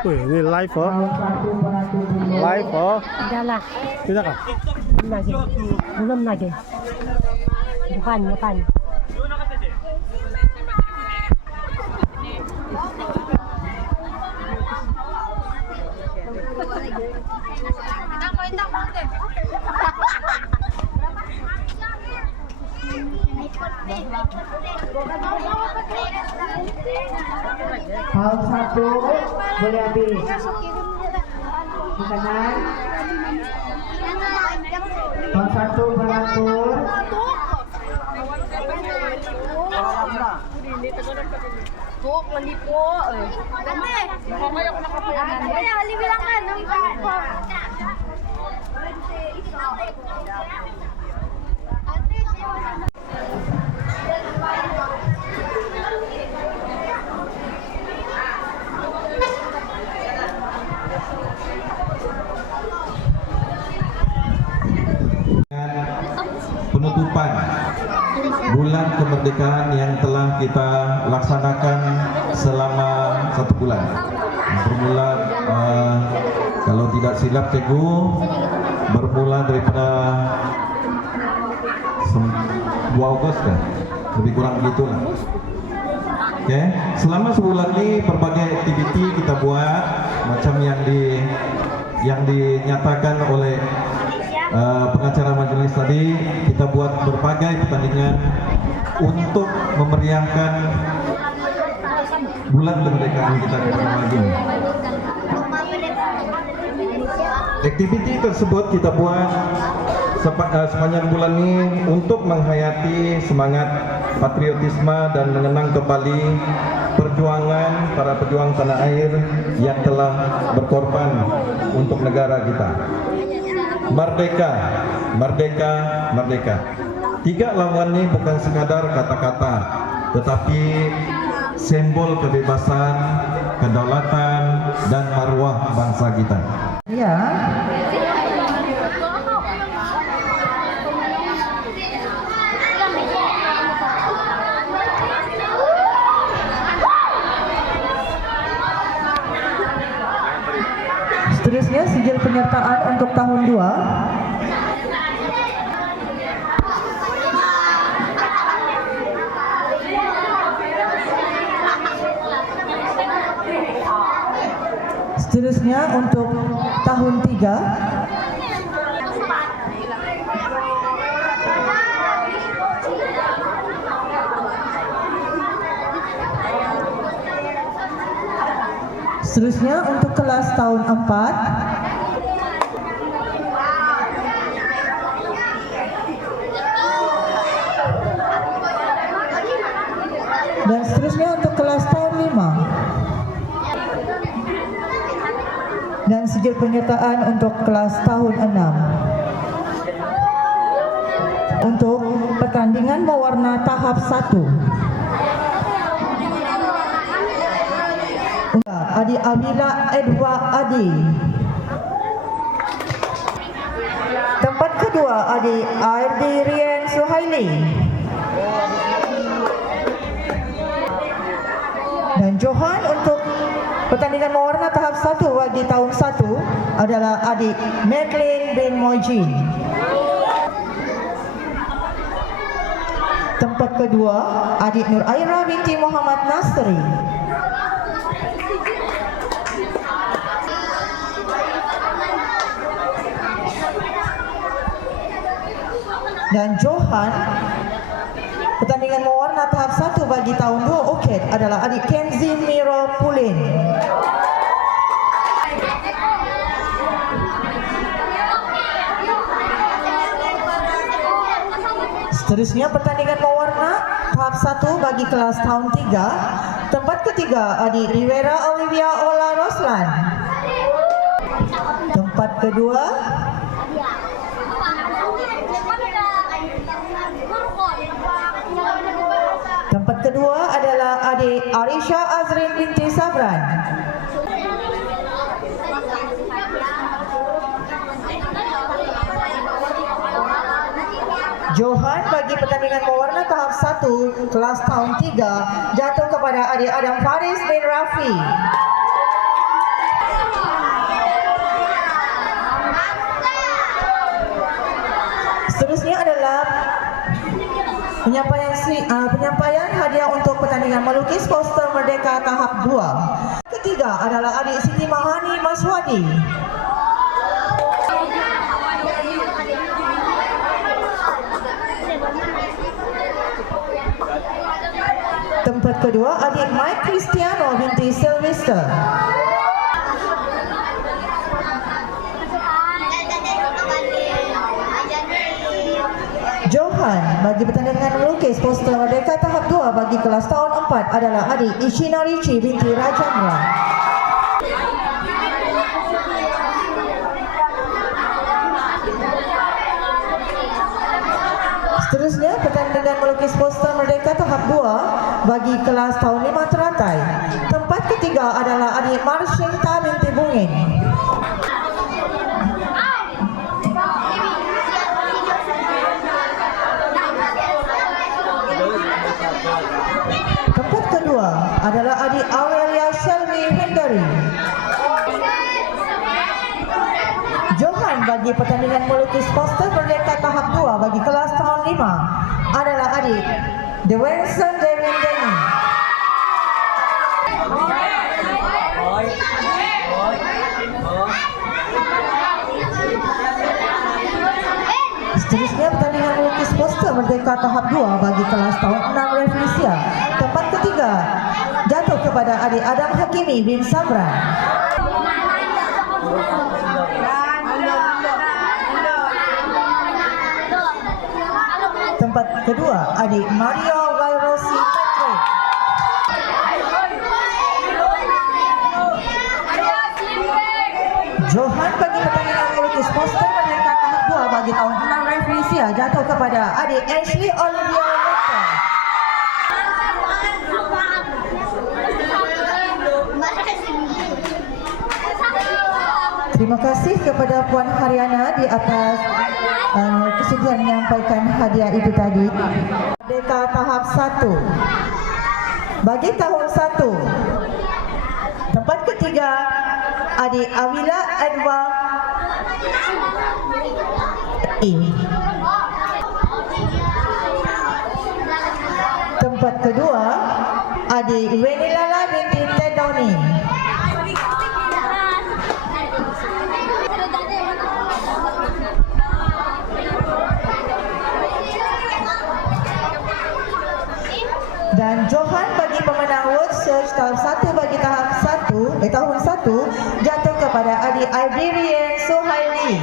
Wih, ini live oh. Live oh. Udahlah, Tidak kah? belum lagi. Bukan. Hal satu boleh habis. Di kanan. Hal satu beratur. Tuk, mandi po. Mamaya ko nakapayanan. Kaya, halibilang ka. Nang penutupan bulan kemerdekaan yang telah kita laksanakan selama 1 bulan. Bermula kalau tidak silap Cikgu, bermula daripada 2 Agustus kan? Lebih kurang begitulah. Oke, selama sebulan ini berbagai aktiviti kita buat macam yang dinyatakan oleh pengacara majelis tadi. Kita buat berbagai pertandingan untuk memeriahkan bulan kemerdekaan kita lagi. Aktiviti tersebut kita buat sepanjang bulan ini untuk menghayati semangat patriotisme dan mengenang kembali perjuangan para pejuang tanah air yang telah berkorban untuk negara kita. Merdeka, merdeka, merdeka. 3 lawan ini bukan sekadar kata-kata, tetapi simbol kebebasan, kedaulatan, dan marwah bangsa kita. Ya. Seterusnya sijil penyertaan untuk tahun 2. Seterusnya untuk tahun 3. Seterusnya untuk kelas tahun 4. Dan seterusnya untuk kelas tahun 5. Dan sijil penyertaan untuk kelas tahun 6. Untuk pertandingan mewarna tahap 1. Adi Abila Edwa Adi. Tempat kedua Adi Ardi Rian Suhaili. Dan Johan untuk pertandingan mewarna tahap 1 bagi tahun 1 adalah Adi Medlin bin Mojin. Tempat kedua Adi Nur Aira binti Muhammad Nasri. Dan Johan pertandingan mewarna tahap 1 bagi tahun 2 Oket adalah adik Kenzi Miro Pulin. Seterusnya pertandingan mewarna tahap 1 bagi kelas tahun 3. Tempat ketiga adik Rivera Olivia Ola Roslan. Tempat kedua adalah adik Arisha Azrin binti Sabran. Johan bagi pertandingan mewarna tahap 1 kelas tahun 3 jatuh kepada adik Adam Faris bin Rafi. Penyampaian hadiah untuk pertandingan melukis poster Merdeka tahap 2. Ketiga adalah adik Siti Mahani Maswadi. Tempat kedua adik Mike Cristiano binti Sylvester. Johan bagi pertandingan melukis poster Merdeka tahap 2 bagi kelas tahun 4 adalah adik Ishina Richi binti Rajendra. Seterusnya pertandingan melukis poster Merdeka tahap 2 bagi kelas tahun 5 teratai. Tempat ketiga adalah adik Marshinta binti Bungin. Tempat kedua adalah adik Aurelia Shelby Hendari. Johan bagi pertandingan melukis poster Merdeka tahap 2 bagi kelas tahun 5 adalah adik Dewenson Devin Denny. Seterusnya pertandingan melukis poster Merdeka tahap 2 bagi kelas tahun 6 Reflisia. Tempat ketiga jatuh kepada adik Adam Hakimi bin Sabran. Tempat kedua adik Mario Vairosi Patrick. Johan bagi pertandingan melukis poster Merdeka tahap 2 bagi tahun 6 Reflisia jatuh kepada adik Ashley Olivia Lopez. Terima kasih kepada Puan Haryana di atas kesediaan menyampaikan hadiah itu tadi. Merdeka tahap 1 bagi tahun 1. Tempat ketiga adik Awila Edwa. Tempat kedua adik Wenilala binti Tedoni. Dan Johan bagi pemenang World Search tahap 1 bagi tahun 1 jatuh kepada adik Iberian Sohaili.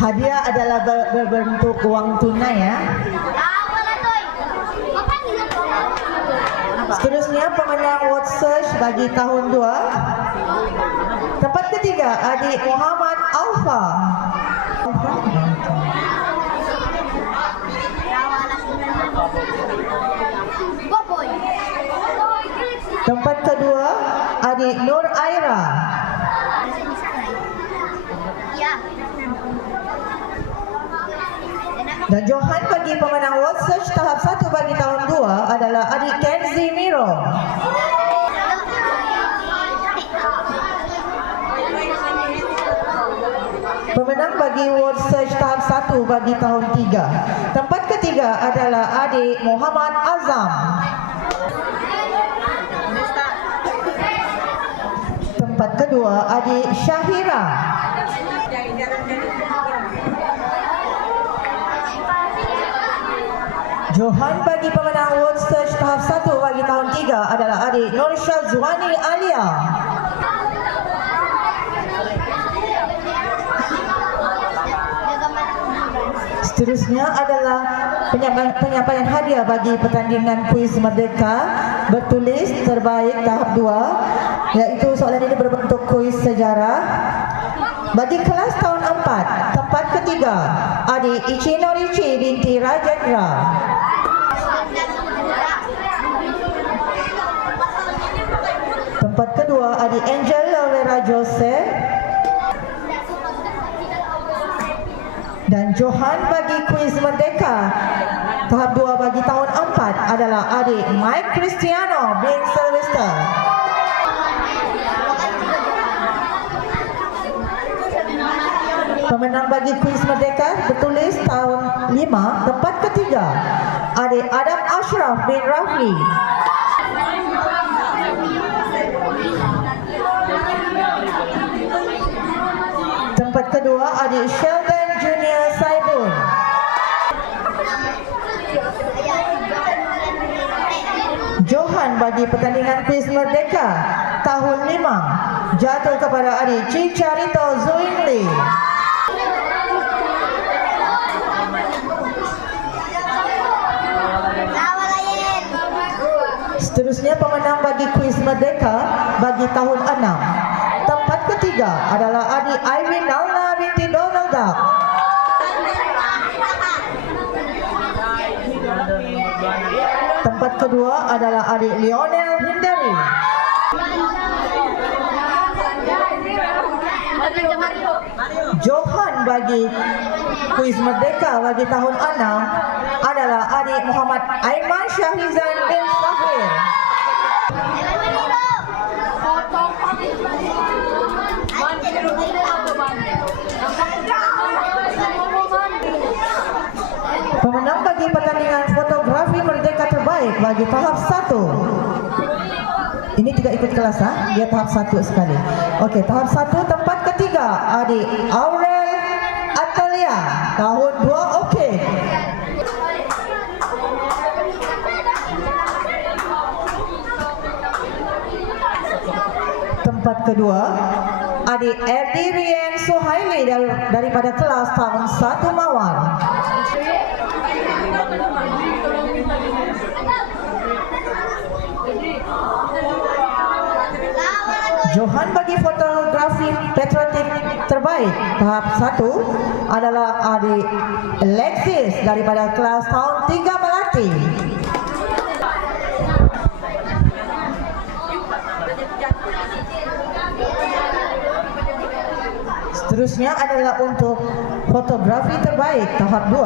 Hadiah adalah berbentuk uang tunai ya. Seterusnya pemenang World Search bagi tahun 2. Tempat ketiga adik Muhammad Alfa. Tempat kedua adik Nur Aira. Dan Johan bagi pemenang World Search tahap 1 bagi tahun 2 adalah adik Kenzi Miro. Pemenang bagi World Search tahap 1 bagi tahun 3. Tempat ketiga adalah adik Muhammad Azam. Tempat kedua adik Syahira. Johan bagi pemenang World Search tahap 1 bagi tahun 3 adalah adik Nur Syazwani Alia. Seterusnya adalah penyampaian hadiah bagi pertandingan kuis Merdeka bertulis terbaik tahap 2, iaitu soalan ini berbentuk kuis sejarah. Bagi kelas tahun 4, tempat ketiga adik Ichino Richi binti Rajendra. Tempat kedua adik Angel Laura Joseph. Dan Johan bagi kuis Merdeka tahap 2 bagi tahun 4 adalah adik Mike Cristiano bin Sylvester. Pemenang bagi kuis Merdeka bertulis tahun 5, tempat ketiga, adik Adam Ashraf bin Rafli. Tempat kedua, adik Sheldon Junior Saibun. Johan bagi pertandingan kuis Merdeka tahun 5 jatuh kepada adik Cicarito Zuinli. Seterusnya pemenang bagi kuis Merdeka bagi tahun 6. Tempat ketiga adalah adik Irene Nauna binti Donald Duck. Tempat kedua adalah adik Lionel Hindari. Johan bagi kuis Merdeka bagi tahun 6 adalah adik Muhammad Aiman Syahrizan bin Safir. Pemenang bagi pertandingan fotografi Merdeka terbaik bagi tahap 1. Ini tidak ikut kelas, dia tahap 1 sekali. Okey, tahap 1 tempat ketiga adik Aurel Atalia tahun 2. Okey. Tempat kedua adik Erdirian Suhaili daripada kelas tahun 1 Mawar. Johan bagi fotografi patriotik terbaik tahap 1 adalah adik Alexis daripada kelas tahun 3 Melati. Seterusnya adalah untuk fotografi terbaik tahap 2.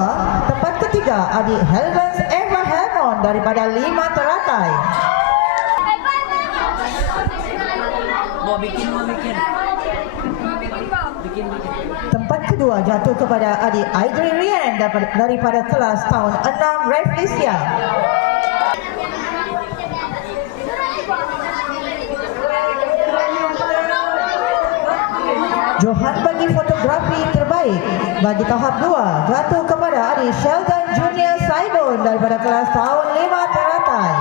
Tempat ketiga adik Helvens Eva Helmon daripada 5 Teratai. Tempat kedua jatuh kepada adik Aidri Rian daripada kelas tahun 6 Reflesia. Johan bagi fotografi terbaik bagi tahap 2 jatuh kepada adik Sheldon Junior Saibun daripada kelas tahun 5 Teratai.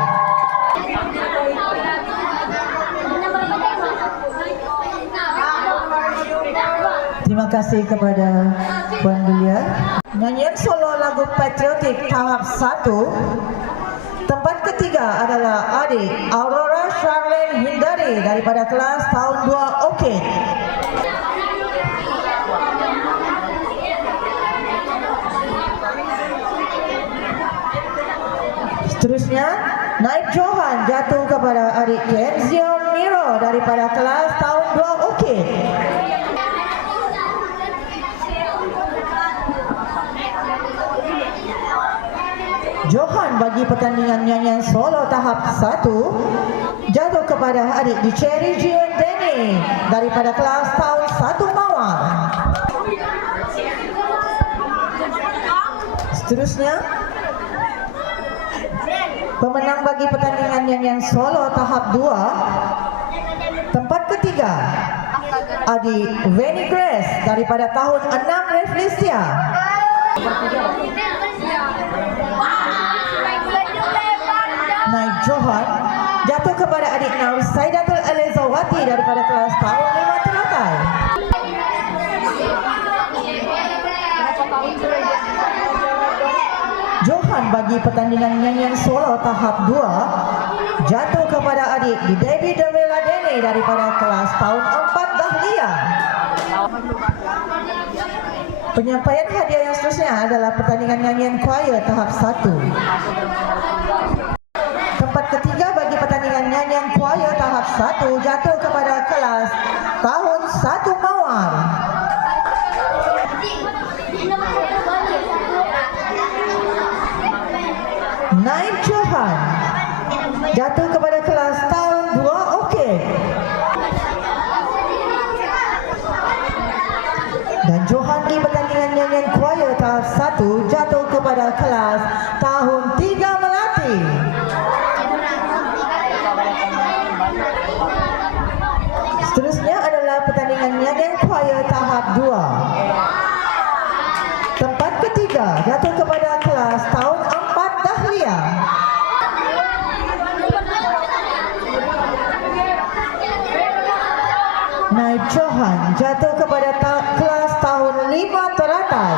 Terima kasih kepada Puan Belia. Nyanyian solo lagu patriotik tahap 1. Tempat ketiga adalah adik Aurora Charlene Hindari daripada kelas tahun 2 Okey. Seterusnya, Naib Johan jatuh kepada adik Kenzion Miro daripada kelas tahun 2 Okey. Johan bagi pertandingan nyanyian solo tahap 1 jatuh kepada adik di Cherry Jian Denny daripada kelas tahun 1 Mawar. Seterusnya, pemenang bagi pertandingan nyanyian solo tahap 2 tempat ketiga adik Veni Grace daripada tahun 6 Reflesia. Naib Johan jatuh kepada adik Nur Saidatul Elizawati daripada kelas tahun 5 Teratai. Johan bagi pertandingan nyanyian solo tahap 2 jatuh kepada adik di Debbie Dewela Dene daripada kelas tahun 4 Dahlia. Penyampaian hadiah yang seterusnya adalah pertandingan nyanyian choir tahap 1. Tempat ketiga bagi pertandingan nyanyian choir tahap 1 jatuh kepada kelas tahun 1 Mawar. Naib Johan jatuh kepada kelas tahun 2 Okey. Dan Johan Naib Johan jatuh kepada kelas tahun 5 teratai.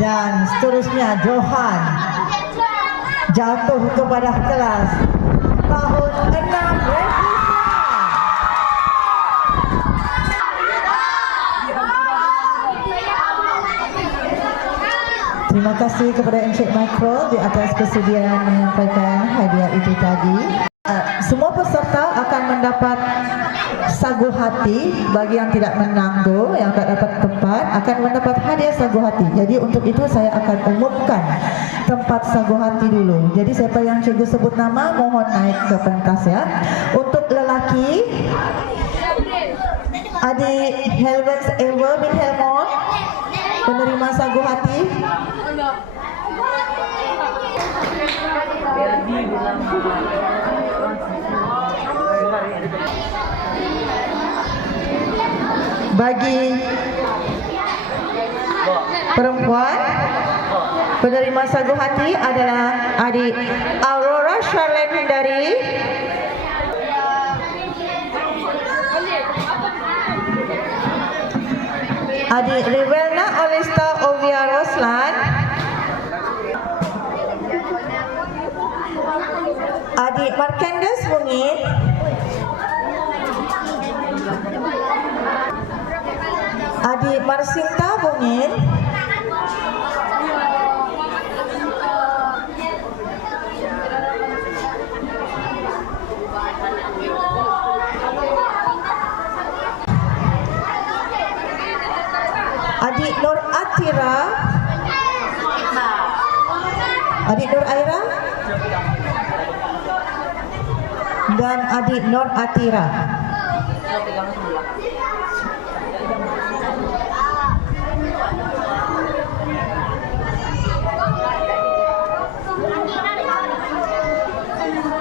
Dan seterusnya Johan jatuh kepada kelas tahun 6 Refusna. Terima kasih kepada Encik Michael di atas kesediaan menyampaikan hadiah itu tadi. Semua peserta akan mendapat sagu hati. Bagi yang tidak menang tu, yang tak dapat tempat, akan mendapat hadiah sagu hati. Jadi untuk itu saya akan umumkan tempat sagu hati dulu. Jadi siapa yang cikgu sebut nama, mohon naik ke pentas ya. Untuk lelaki, adik Helvex Ever bin Helmont, penerima sagu hati. Bagi perempuan, penerima sagu hati adalah adik Aurora Charlene Hindari, adik Rivelna Olista Ovia Roslan, adik Markandes Bungin, adik Marsinta Bungin, adik Nur Atira, adik Nur Aira, dan adik Nur Atira.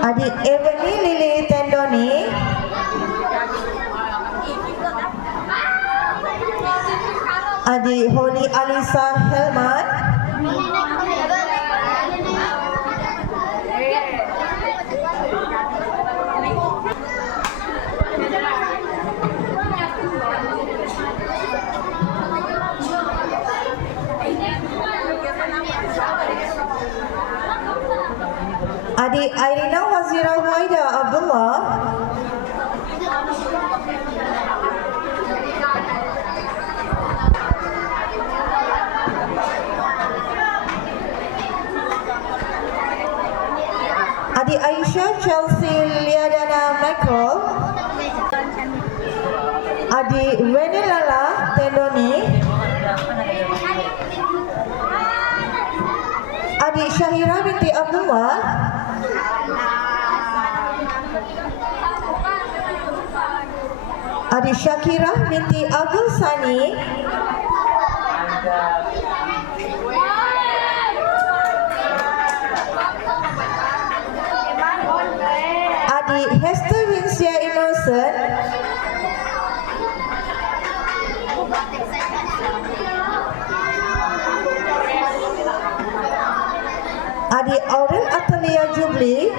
Adik Eveni Lili Tendoni, adik Holly Alisa Helman, adik Irina Wazira Huaida Abdullah, adik Aisyah Chelsea Liadana Michael, adik Weni Lala Tendoni, adik Syahira binti Abdullah, adik Syakirah binti Abdul Sani, adik Hester Winsya Innocent, adik Aurel Atalia Jubli,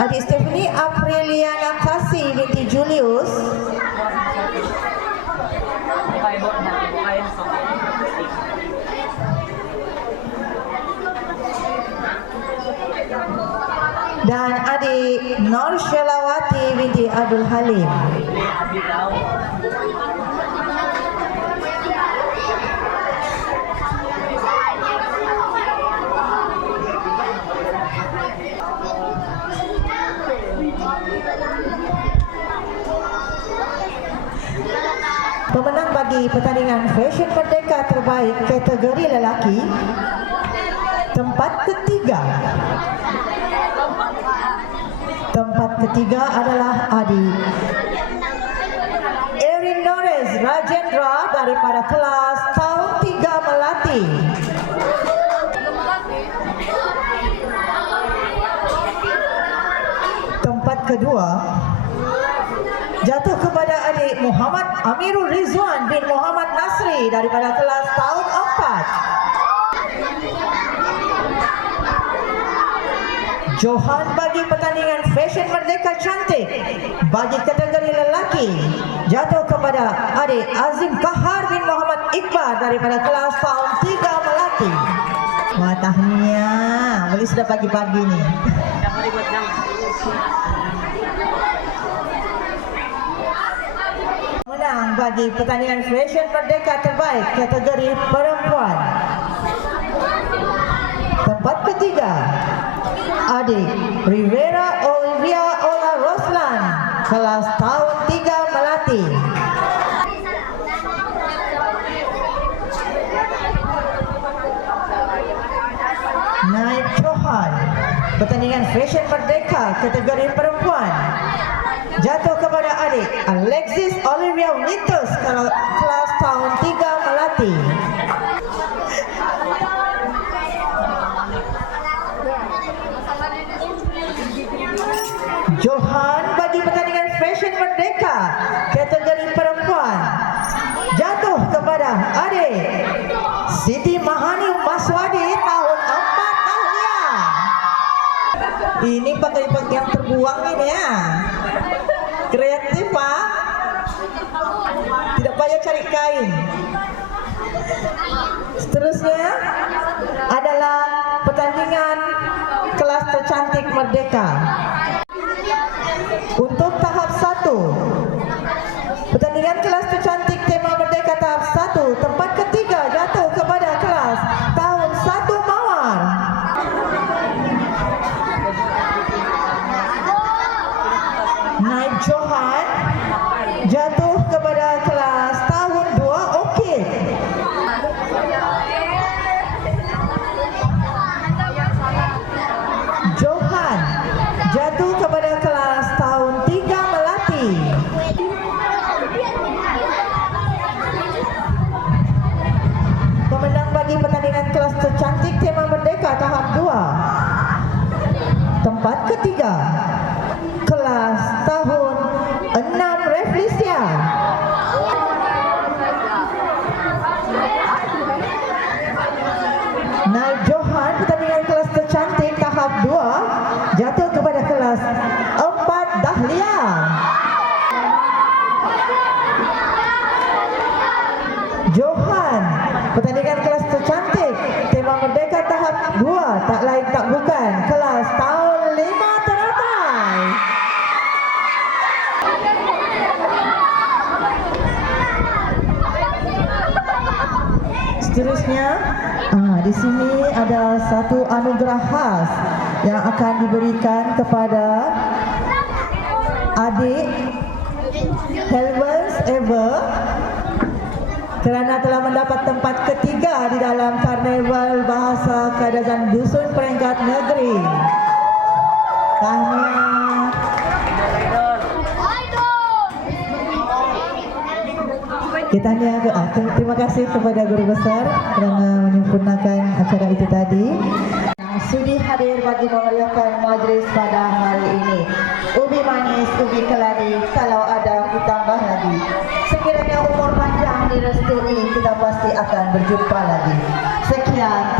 adik Stephanie Apriliana Kasih binti Julius, dan adik Nur Shalawati binti Abdul Halim. Pemenang bagi pertandingan Fashion Merdeka terbaik kategori lelaki, tempat ketiga adalah adik Erin Norris Rajendra daripada kelas tahun 3 Melati. Tempat kedua jatuh kepada adik Muhammad Muhammad Amirul Rizwan bin Muhammad Nasri daripada kelas tahun 4. Johan bagi pertandingan Fashion Merdeka Cantik bagi kategori lelaki jatuh kepada adik Azim Kahar bin Muhammad Iqbal daripada kelas tahun 3 Melati. Wah, tahniah. Boleh sudah pagi-pagi nih. Menang bagi pertandingan Fashion Merdeka terbaik kategori perempuan. Tempat ketiga, adik Rivera Olivia Ola Roslan, kelas tahun 3 Melati. Naib Johan, pertandingan Fashion Merdeka kategori perempuan jatuh kepada adik Alexis Olivia Witus, kelas tahun 3 Melati. Johan bagi pertandingan Fashion Merdeka kategori perempuan jatuh kepada adik Siti Mahani Maswadi tahun 4 Tahliah. Ini pakai yang terbuang ini ya. Kreatif Pak. Tidak payah cari kain. Seterusnya adalah pertandingan kelas tercantik Merdeka. Untuk tahap 1, pertandingan kelas tercantik tema Merdeka tahap 1, tempat ketiga jatuh kepada kelas tahun 1 Mawar. Naib Johan jatuh kepada kelas tahun 2 Okey. Johan jatuh kepada kelas tahun 3 Melati. Pemenang bagi pertandingan kelas tercantik tema Merdeka tahap 2, tempat ketiga, kelas tahun 6 Reflisia. Naib Johan pertandingan kelas tercantik tahap 2 jatuh kepada kelas 4 Dahlia. Johan pertandingan kelas tercantik tema Merdeka tahap 2, tak lain tak bukan kelas tahun 5 teratai. Seterusnya, di sini ada satu anugerah khas yang akan diberikan kepada adik Helvens Ever kerana telah mendapat tempat ketiga di dalam Karnival Bahasa Kadazan Dusun peringkat negeri. Tahniah. Kita terima kasih kepada guru besar kerana menyempurnakan acara itu tadi. Sudi hadir bagi memeriahkan majlis pada hari ini. Ubi manis, ubi keladi, kalau ada ditambah lagi. Sekiranya umur panjang direstui, kita pasti akan berjumpa lagi. Sekian.